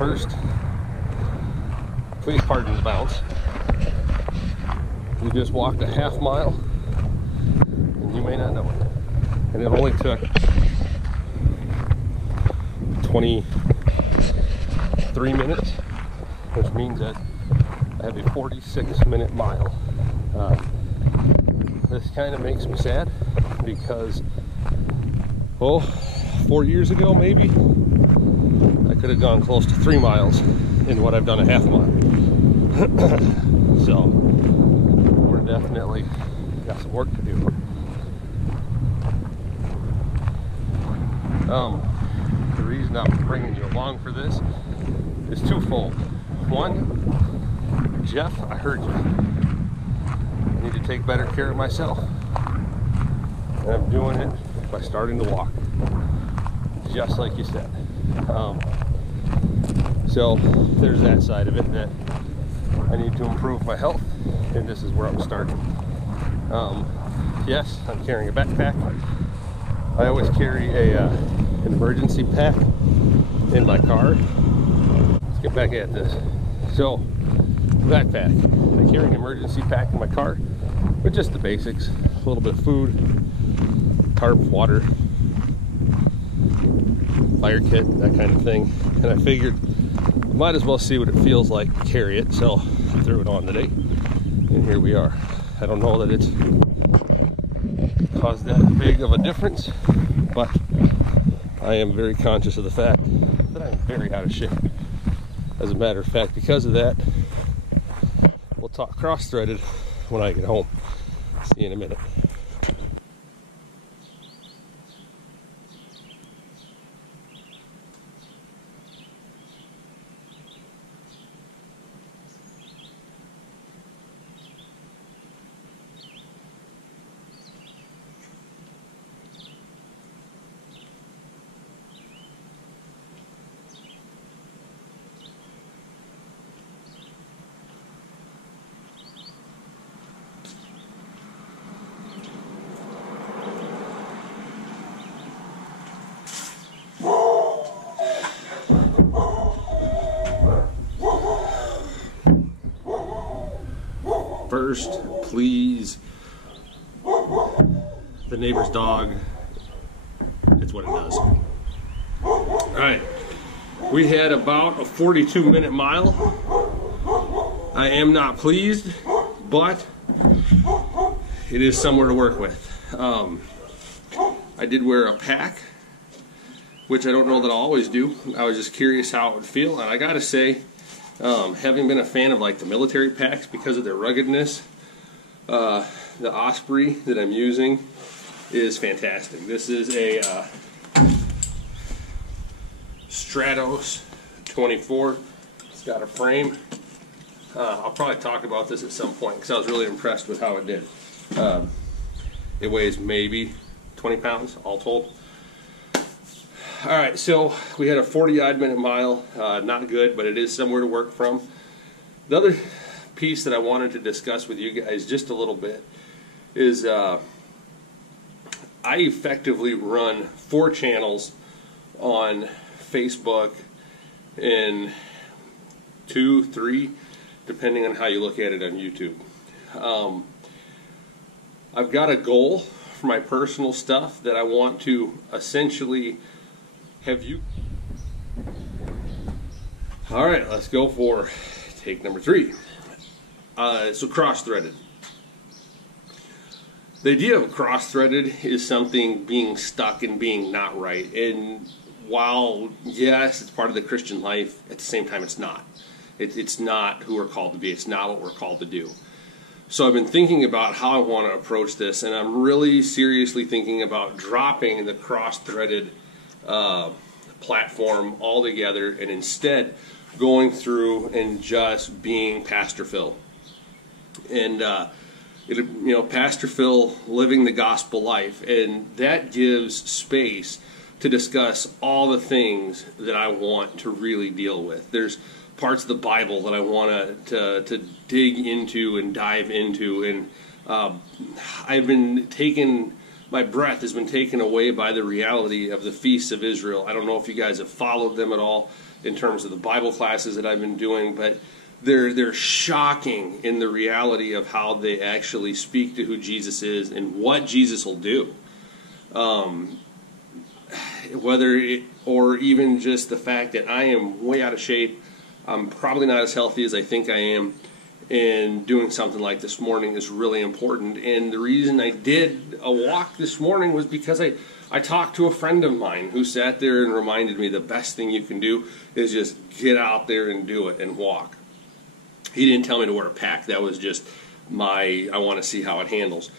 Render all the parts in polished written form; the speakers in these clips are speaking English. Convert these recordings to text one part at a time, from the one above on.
First, please pardon the bounce. We just walked a half mile, and you may not know it. And it only took 23 minutes, which means that I have a 46-minute mile. This kind of makes me sad because, well, 4 years ago maybe, I could have gone close to 3 miles in what I've done a half mile. So, we're definitely got some work to do. The reason I'm bringing you along for this is twofold. One, Jeff, I heard you. I need to take better care of myself. And I'm doing it by starting to walk, just like you said. So there's that side of it, that I need to improve my health, and this is where I'm starting. Yes, I'm carrying a backpack. I always carry an emergency pack in my car. Let's get back at this. So, backpack. I carry an emergency pack in my car with just the basics. A little bit of food, tarp, water, fire kit, that kind of thing. And I figured I might as well see what it feels like to carry it, so I threw it on today. And here we are. I don't know that it's caused that big of a difference, but I am very conscious of the fact that I'm very out of shape. As a matter of fact, because of that, we'll talk cross-threaded when I get home. See you in a minute. First, please, the neighbor's dog, it's what it does. All right, we had about a 42-minute mile. I am not pleased, but it is somewhere to work with. I did wear a pack, which I don't know that I'll always do. I was just curious how it would feel, and I gotta say, having been a fan of like the military packs because of their ruggedness, the Osprey that I'm using is fantastic. This is a Stratos 24. It's got a frame. I'll probably talk about this at some point because I was really impressed with how it did. It weighs maybe 20 pounds all told. Alright, so we had a 40-odd minute mile. Not good, but it is somewhere to work from. The other piece that I wanted to discuss with you guys just a little bit is I effectively run 4 channels on Facebook and 2, 3, depending on how you look at it on YouTube. I've got a goal for my personal stuff that I want to essentially have you. All right, let's go for take number 3. So cross-threaded. The idea of cross-threaded is something being stuck and being not right. And while, yes, it's part of the Christian life, at the same time it's not. It's not who we're called to be. It's not what we're called to do. So I've been thinking about how I want to approach this, and I'm really seriously thinking about dropping the cross-threaded platform altogether and instead going through and just being Pastor Phil. And Pastor Phil living the gospel life, and that gives space to discuss all the things that I want to really deal with. There's parts of the Bible that I want to dig into and dive into, and my breath has been taken away by the reality of the feasts of Israel. I don't know if you guys have followed them at all. in terms of the Bible classes that I've been doing, but they're shocking in the reality of how they actually speak to who Jesus is and what Jesus will do. Or even just the fact that I am way out of shape, I'm probably not as healthy as I think I am, and doing something like this morning is really important. And the reason I did a walk this morning was because I talked to a friend of mine who sat there and reminded me the best thing you can do is just get out there and do it and walk. He didn't tell me to wear a pack. That was just I want to see how it handles.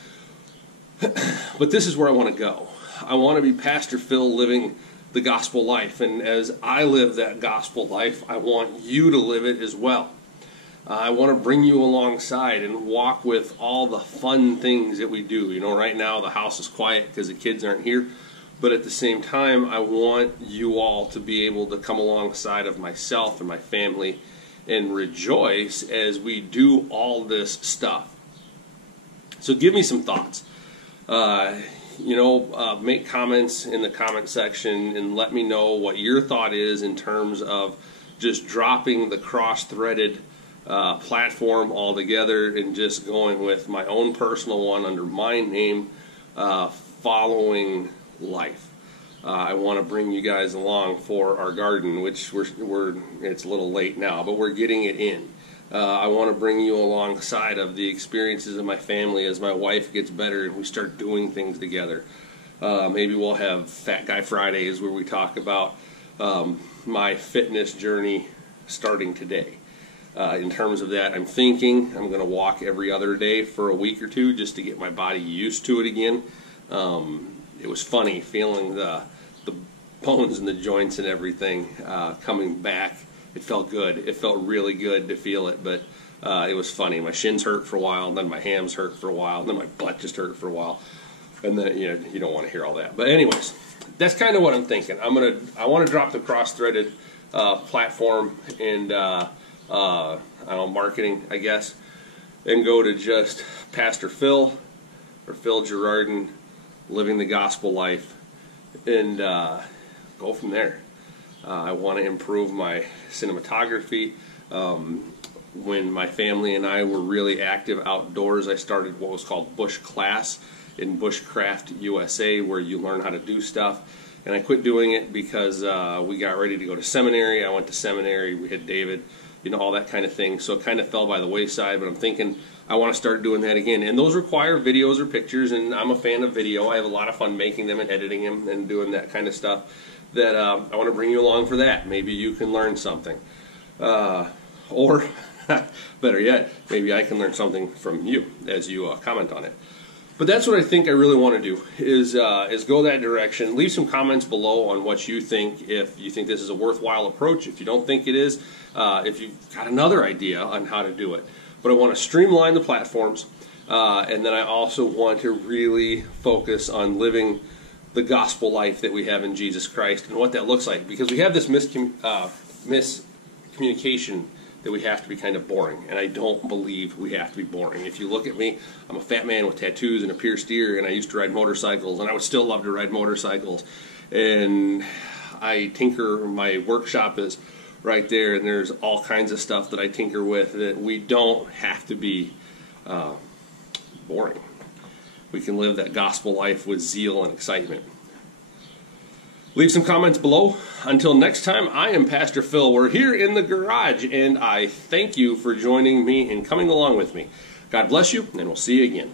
But this is where I want to go. I want to be Pastor Phil living the gospel life. And as I live that gospel life, I want you to live it as well. I want to bring you alongside and walk with all the fun things that we do. You know, right now the house is quiet because the kids aren't here. But at the same time, I want you all to be able to come alongside of myself and my family and rejoice as we do all this stuff. So give me some thoughts. Make comments in the comment section and let me know what your thought is in terms of just dropping the CrossThreaded platform altogether and just going with my own personal one under my name, Following Life. I want to bring you guys along for our garden, which it's a little late now, but we're getting it in. I want to bring you alongside of the experiences of my family as my wife gets better and we start doing things together. Maybe we'll have Fat Guy Fridays where we talk about my fitness journey starting today. In terms of that, I'm thinking I'm going to walk every other day for a week or two just to get my body used to it again. It was funny feeling the bones and the joints and everything coming back. It felt good. It felt really good to feel it, but it was funny. My shins hurt for a while, and then my hams hurt for a while, and then my butt just hurt for a while. And then you don't want to hear all that. But anyways, that's kind of what I'm thinking. I want to drop the CrossThreaded platform and marketing, I guess, and go to just Pastor Phil or Phil Gerardin, living the gospel life, and go from there. I want to improve my cinematography. When my family and I were really active outdoors, I started what was called Bush Class in Bushcraft USA, where you learn how to do stuff. And I quit doing it because we got ready to go to seminary. I went to seminary. We had David, all that kind of thing. So it kind of fell by the wayside, but I'm thinking I want to start doing that again. And those require videos or pictures, and I'm a fan of video. I have a lot of fun making them and editing them and doing that kind of stuff. That I want to bring you along for that. Maybe you can learn something. Or, better yet, maybe I can learn something from you as you comment on it. But that's what I think I really want to do, is go that direction. Leave some comments below on what you think, if you think this is a worthwhile approach, if you don't think it is, if you've got another idea on how to do it. But I want to streamline the platforms, and then I also want to really focus on living the gospel life that we have in Jesus Christ and what that looks like, because we have this miscommunication that we have to be kind of boring, and I don't believe we have to be boring. If you look at me, I'm a fat man with tattoos and a pierced ear, and I used to ride motorcycles, and I would still love to ride motorcycles, and I tinker. My workshop is right there, and there's all kinds of stuff that I tinker with that we don't have to be boring. We can live that gospel life with zeal and excitement. Leave some comments below. Until next time, I am Pastor Phil. We're here in the garage, and I thank you for joining me and coming along with me. God bless you, and we'll see you again.